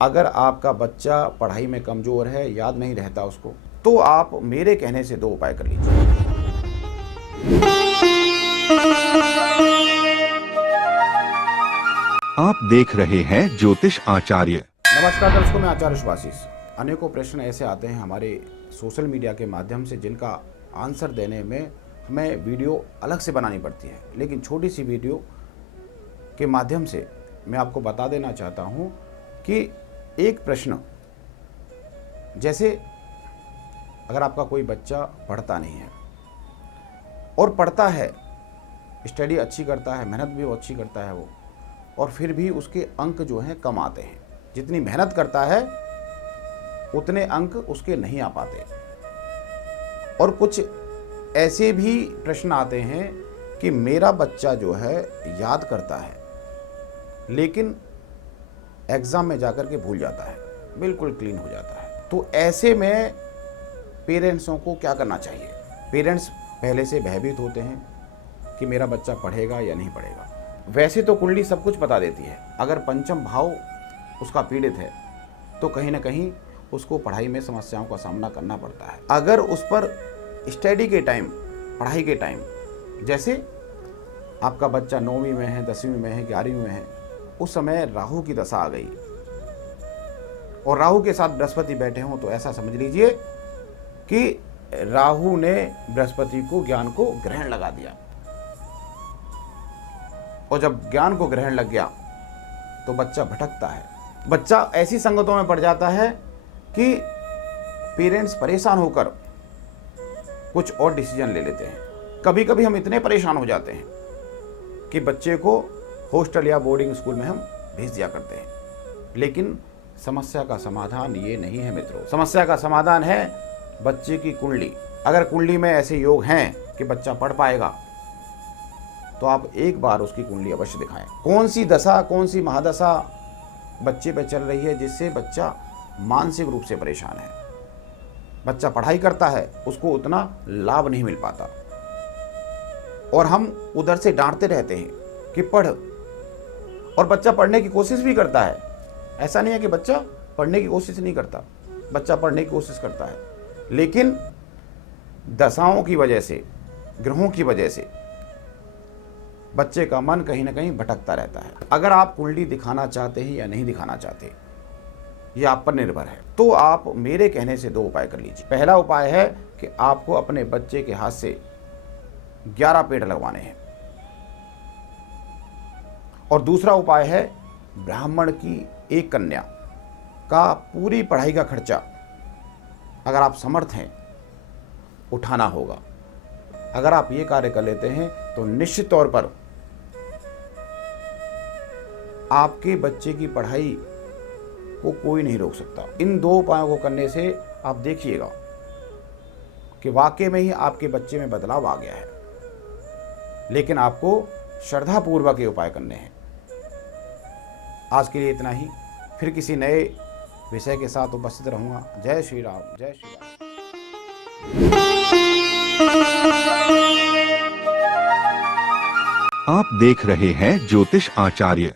अगर आपका बच्चा पढ़ाई में कमज़ोर है, याद नहीं रहता उसको, तो आप मेरे कहने से 2 उपाय कर लीजिए। आप देख रहे हैं ज्योतिष आचार्य। नमस्कार दर्शकों, मैं आचार्य सुभाषिस। अनेकों प्रश्न ऐसे आते हैं हमारे सोशल मीडिया के माध्यम से, जिनका आंसर देने में हमें वीडियो अलग से बनानी पड़ती है। लेकिन छोटी सी वीडियो के माध्यम से मैं आपको बता देना चाहता हूँ कि एक प्रश्न, जैसे अगर आपका कोई बच्चा पढ़ता नहीं है और पढ़ता है, स्टडी अच्छी करता है, मेहनत भी वो अच्छी करता है वो, और फिर भी उसके अंक जो हैं कम आते हैं। जितनी मेहनत करता है उतने अंक उसके नहीं आ पाते। और कुछ ऐसे भी प्रश्न आते हैं कि मेरा बच्चा जो है याद करता है लेकिन एग्ज़ाम में जाकर के भूल जाता है, बिल्कुल क्लीन हो जाता है। तो ऐसे में पेरेंट्सों को क्या करना चाहिए? पेरेंट्स पहले से भयभीत होते हैं कि मेरा बच्चा पढ़ेगा या नहीं पढ़ेगा। वैसे तो कुंडली सब कुछ बता देती है। अगर पंचम भाव उसका पीड़ित है तो कहीं ना कहीं उसको पढ़ाई में समस्याओं का सामना करना पड़ता है। अगर उस पर स्टडी के टाइम, पढ़ाई के टाइम, जैसे आपका बच्चा 9वीं में है, 10वीं में है, 11वीं में है, उस समय राहु की दशा आ गई और राहु के साथ बृहस्पति बैठे हों, तो ऐसा समझ लीजिए कि राहु ने बृहस्पति को, ज्ञान को ग्रहण लगा दिया। और जब ज्ञान को ग्रहण लग गया तो बच्चा भटकता है। बच्चा ऐसी संगतों में पड़ जाता है कि पेरेंट्स परेशान होकर कुछ और डिसीजन ले लेते हैं। कभी कभी हम इतने परेशान हो जाते हैं कि बच्चे को हॉस्टल या बोर्डिंग स्कूल में हम भेज दिया करते हैं। लेकिन समस्या का समाधान ये नहीं है मित्रों। समस्या का समाधान है बच्चे की कुंडली। अगर कुंडली में ऐसे योग हैं कि बच्चा पढ़ पाएगा तो आप एक बार उसकी कुंडली अवश्य दिखाएं। कौन सी दशा, कौन सी महादशा बच्चे पे चल रही है जिससे बच्चा मानसिक रूप से परेशान है। बच्चा पढ़ाई करता है, उसको उतना लाभ नहीं मिल पाता और हम उधर से डांटते रहते हैं कि पढ़, और बच्चा पढ़ने की कोशिश भी करता है। ऐसा नहीं है कि बच्चा पढ़ने की कोशिश नहीं करता, बच्चा पढ़ने की कोशिश करता है, लेकिन दशाओं की वजह से, ग्रहों की वजह से बच्चे का मन कहीं ना कहीं भटकता रहता है। अगर आप कुंडली दिखाना चाहते हैं या नहीं दिखाना चाहते, ये आप पर निर्भर है। तो आप मेरे कहने से 2 उपाय कर लीजिए। पहला उपाय है कि आपको अपने बच्चे के हाथ से 11 पेड़ लगवाने हैं, और दूसरा उपाय है ब्राह्मण की एक कन्या का पूरी पढ़ाई का खर्चा, अगर आप समर्थ हैं, उठाना होगा। अगर आप ये कार्य कर लेते हैं तो निश्चित तौर पर आपके बच्चे की पढ़ाई को कोई नहीं रोक सकता। इन 2 उपायों को करने से आप देखिएगा कि वाकई में ही आपके बच्चे में बदलाव आ गया है। लेकिन आपको श्रद्धापूर्वक ये उपाय करने हैं। आज के लिए इतना ही। फिर किसी नए विषय के साथ उपस्थित रहूंगा। जय श्री राम, जय श्री राम। आप देख रहे हैं ज्योतिष आचार्य।